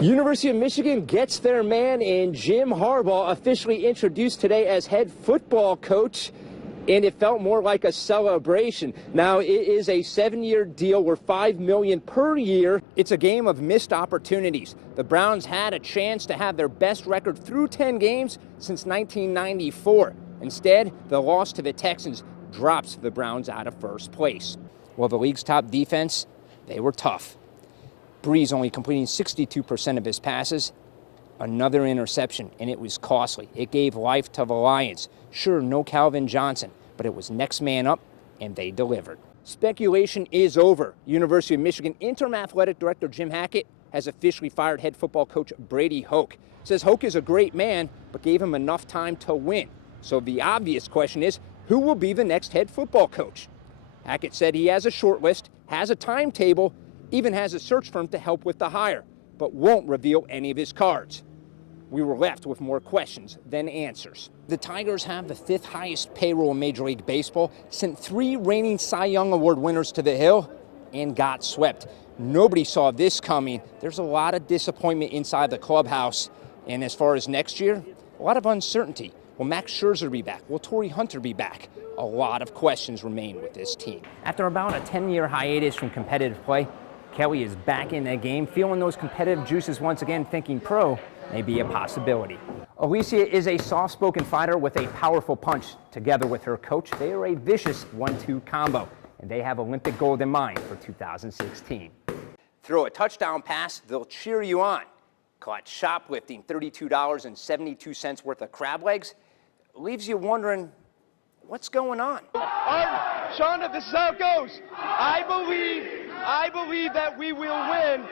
University of Michigan gets their man, and Jim Harbaugh officially introduced today as head football coach, and it felt more like a celebration. Now, it is a 7-year deal worth $5 million per year. It's a game of missed opportunities. The Browns had a chance to have their best record through 10 games since 1994. Instead, the loss to the Texans drops the Browns out of first place. Well, the league's top defense, they were tough. Breeze only completing 62% of his passes. Another interception, and it was costly. It gave life to the Lions. Sure, no Calvin Johnson, but it was next man up, and they delivered. Speculation is over. University of Michigan interim athletic director Jim Hackett has officially fired head football coach Brady Hoke. Says Hoke is a great man, but gave him enough time to win. So the obvious question is, who will be the next head football coach? Hackett said he has a short list, has a timetable, even has a search firm to help with the hire, but won't reveal any of his cards. We were left with more questions than answers. The Tigers have the 5th highest payroll in Major League Baseball, sent 3 reigning Cy Young Award winners to the Hill, and got swept. Nobody saw this coming. There's a lot of disappointment inside the clubhouse. And as far as next year, a lot of uncertainty. Will Max Scherzer be back? Will Torrey Hunter be back? A lot of questions remain with this team. After about a 10-year hiatus from competitive play, Kelly is back in the game, feeling those competitive juices once again, thinking pro may be a possibility. Alicia is a soft-spoken fighter with a powerful punch. Together with her coach, they are a vicious 1-2 combo, and they have Olympic gold in mind for 2016. Throw a touchdown pass, they'll cheer you on. Caught shoplifting $32.72 worth of crab legs, leaves you wondering, what's going on? Shonda, this is how it goes. I believe that we will win.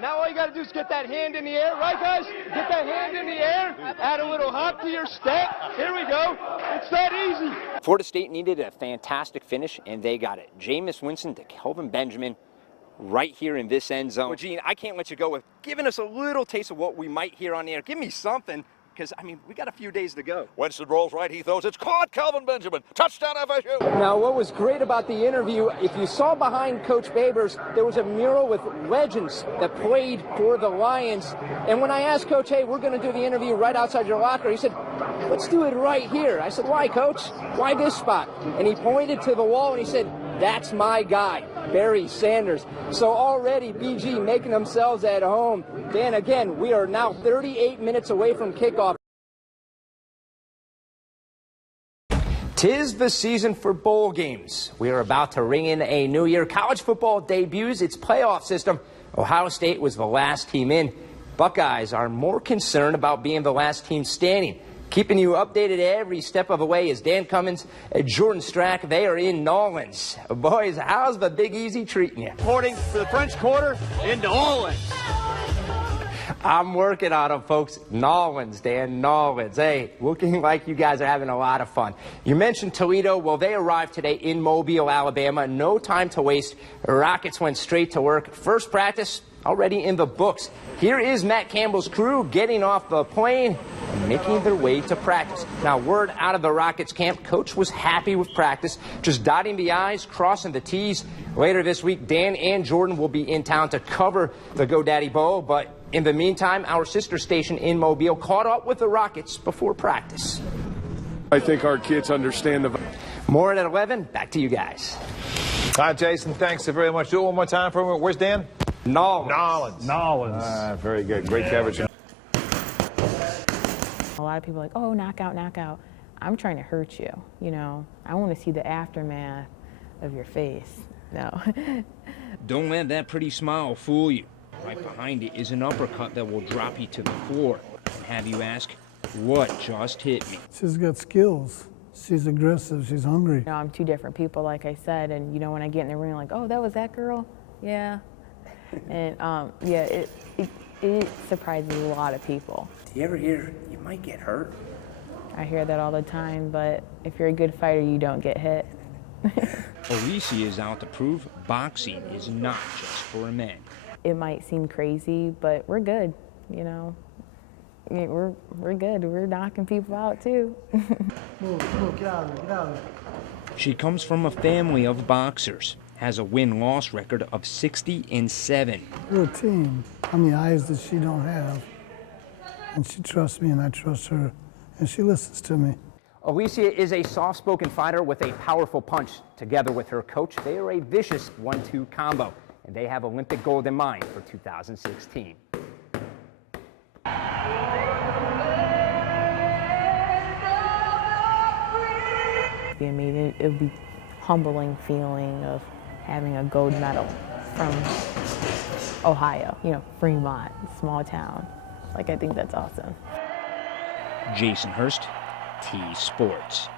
Now all you got to do is get that hand in the air. Right, guys? Get that hand in the air. Add a little hop to your step. Here we go. It's that easy. Florida State needed a fantastic finish, and they got it. Jameis Winston to Kelvin Benjamin right here in this end zone. Well, Gene, I can't let you go with giving us a little taste of what we might hear on the air. Give me something. Because, I mean, we got a few days to go. Winston rolls right, he throws. It's caught, Kelvin Benjamin. Touchdown FSU. Now, what was great about the interview, if you saw behind Coach Babers, there was a mural with legends that played for the Lions. And when I asked Coach, hey, we're going to do the interview right outside your locker, he said, let's do it right here. I said, why, Coach? Why this spot? And he pointed to the wall and he said, that's my guy, Barry Sanders. So already BG making themselves at home. Dan, again, we are now 38 minutes away from kickoff. 'Tis the season for bowl games. We are about to ring in a new year. College football debuts its playoff system. Ohio State was the last team in. Buckeyes are more concerned about being the last team standing. Keeping you updated every step of the way is Dan Cummins and Jordan Strack. They are in Nolens. Boys, how's the Big Easy treating you? Reporting for the French Quarter in Nolens. I'm working on them, folks. Nolens, Dan, Nolens. Hey, looking like you guys are having a lot of fun. You mentioned Toledo. Well, they arrived today in Mobile, Alabama. No time to waste. Rockets went straight to work. First practice already in the books. Here is Matt Campbell's crew getting off the plane and making their way to practice. Now, word out of the Rockets camp, Coach was happy with practice, just dotting the I's, crossing the T's. Later this week, Dan and Jordan will be in town to cover the GoDaddy Bowl, but in the meantime, our sister station in Mobile caught up with the Rockets before practice. I think our kids understand the... More at 11. Back to you guys. Hi, Jason. Thanks so very much. Do it one more time for me. Where's Dan? Nolens. Very good. Great coverage. A lot of people are like, oh, knockout, knockout. I'm trying to hurt you, you know. I want to see the aftermath of your face. No. Don't let that pretty smile fool you. Right behind it is an uppercut that will drop you to the floor and have you ask, what just hit me? She's got skills. She's aggressive. She's hungry. You know, I'm 2 different people, like I said, and you know, when I get in the ring, like, oh, that was that girl? Yeah. And yeah, it surprises a lot of people. Do you ever hear you might get hurt? I hear that all the time, but if you're a good fighter, you don't get hit. Alicia is out to prove boxing is not just for a man. It might seem crazy, but we're good, you know. We're good. We're knocking people out, too. Move, get out of there, get out of there. She comes from a family of boxers. has a win-loss record of 60-7. We're a team. I'm the eyes that she don't have. And she trusts me and I trust her. And she listens to me. Alicia is a soft-spoken fighter with a powerful punch. Together with her coach, they are a vicious 1-2 combo. And they have Olympic gold in mind for 2016. I mean, it would be humbling feeling of having a gold medal from Ohio, you know, Fremont, small town. Like, I think that's awesome. Jason Hurst, T Sports.